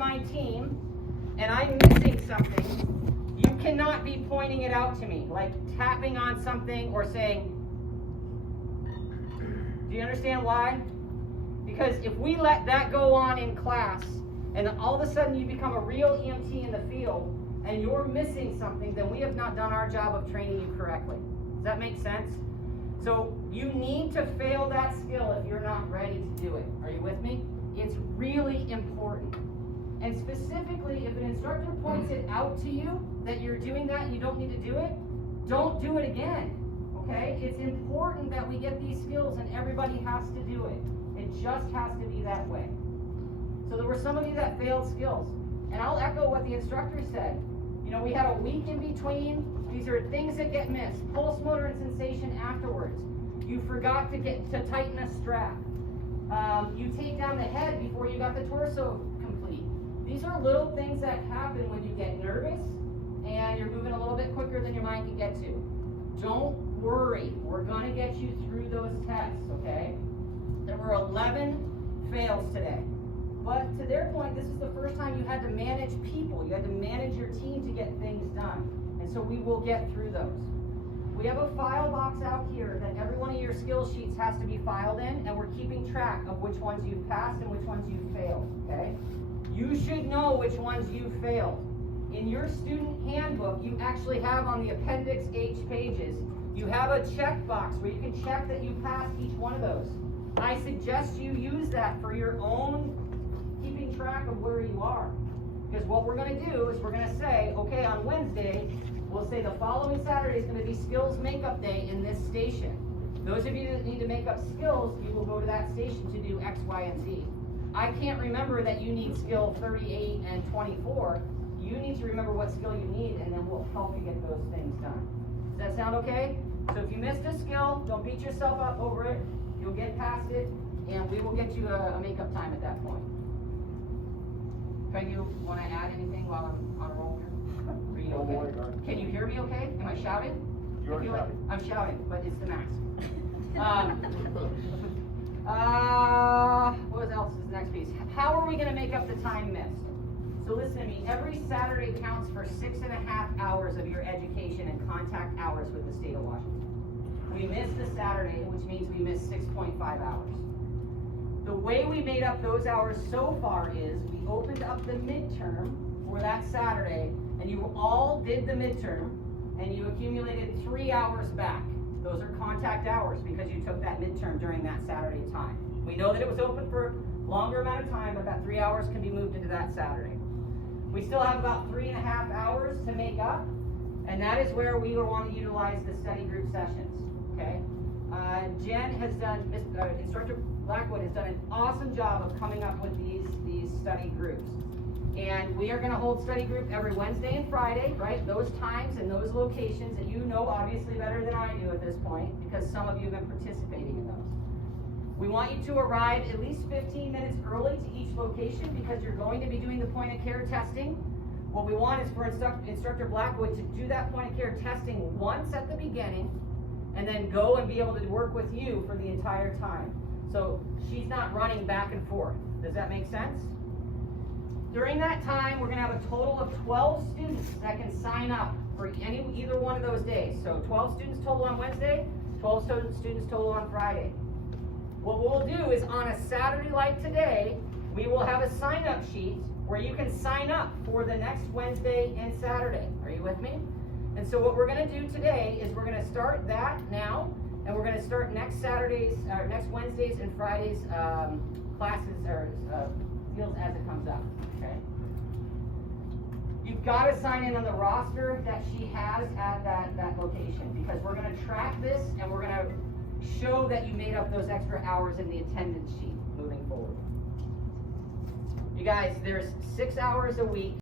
on my team and I'm missing something, you cannot be pointing it out to me, like tapping on something or saying, do you understand why? Because if we let that go on in class, and all of a sudden you become a real EMT in the field, and you're missing something, then we have not done our job of training you correctly. Does that make sense? So you need to fail that skill if you're not ready to do it. Are you with me? It's really important. And specifically, if an instructor points it out to you that you're doing that and you don't need to do it, don't do it again. Okay? It's important that we get these skills and everybody has to do it. It just has to be that way. So there were some of you that failed skills. And I'll echo what the instructor said. You know, we had a week in between. These are things that get missed. Pulse, motor, and sensation afterwards. You forgot to tighten a strap. You take down the head before you got the torso complete. These are little things that happen when you get nervous and you're moving a little bit quicker than your mind can get to. Don't worry. We're going to get you through those tests, okay? There were 11 fails today. But to their point, this is the first time you had to manage people. You had to manage your team to get things done. And so we will get through those. We have a file box out here that every one of your skill sheets has to be filed in, and we're keeping track of which ones you've passed and which ones you've failed, okay? You should know which ones you've failed. In your student handbook, you actually have on the Appendix H pages, you have a checkbox where you can check that you passed each one of those. I suggest you use that for your own keeping track of where you are. Because what we're going to do is we're going to say, okay, on Wednesday, we'll say the following Saturday is going to be skills makeup day in this station. Those of you that need to make up skills, you will go to that station to do X, Y, and Z. I can't remember that you need skill 38 and 24. You need to remember what skill you need, and then we'll help you get those things done. Does that sound okay? So if you missed a skill, don't beat yourself up over it. You'll get past it, and we will get you a makeup time at that point. Craig, you want to add anything while I'm on a roll here? Are you okay? Can you hear me okay? Am I shouting? You're shouting. I'm shouting, but it's the max. What else is the next piece? How are we going to make up the time missed? So listen to me. Every Saturday counts for 6.5 hours of your education and contact hours with the state of Washington. We missed a Saturday, which means we missed 6.5 hours. The way we made up those hours so far is we opened up the midterm for that Saturday, and you all did the midterm, and you accumulated 3 hours back. Those are contact hours because you took that midterm during that Saturday time. We know that it was open for a longer amount of time, but that 3 hours can be moved into that Saturday. We still have about 3.5 hours to make up, and that is where we will want to utilize the study group sessions, okay? Jen has done, Instructor Blackwood has done an awesome job of coming up with these study groups. And we are going to hold study group every Wednesday and Friday, right? Those times and those locations that you know obviously better than I do at this point, because some of you have been participating in those. We want you to arrive at least 15 minutes early to each location because you're going to be doing the point of care testing. What we want is for Instructor Blackwood to do that point of care testing once at the beginning and then go and be able to work with you for the entire time. So she's not running back and forth. Does that make sense? During that time, we're going to have a total of 12 students that can sign up for either one of those days. So 12 students total on Wednesday, 12 students total on Friday. What we'll do is on a Saturday like today, we will have a sign-up sheet where you can sign up for the next Wednesday and Saturday. Are you with me? And so what we're going to do today is we're going to start that now, and we're going to start next Wednesdays and Fridays classes or fields as it comes up. Okay. You've got to sign in on the roster that she has at that location because we're going to track this and we're going to show that you made up those extra hours in the attendance sheet moving forward. You guys, there's 6 hours a week.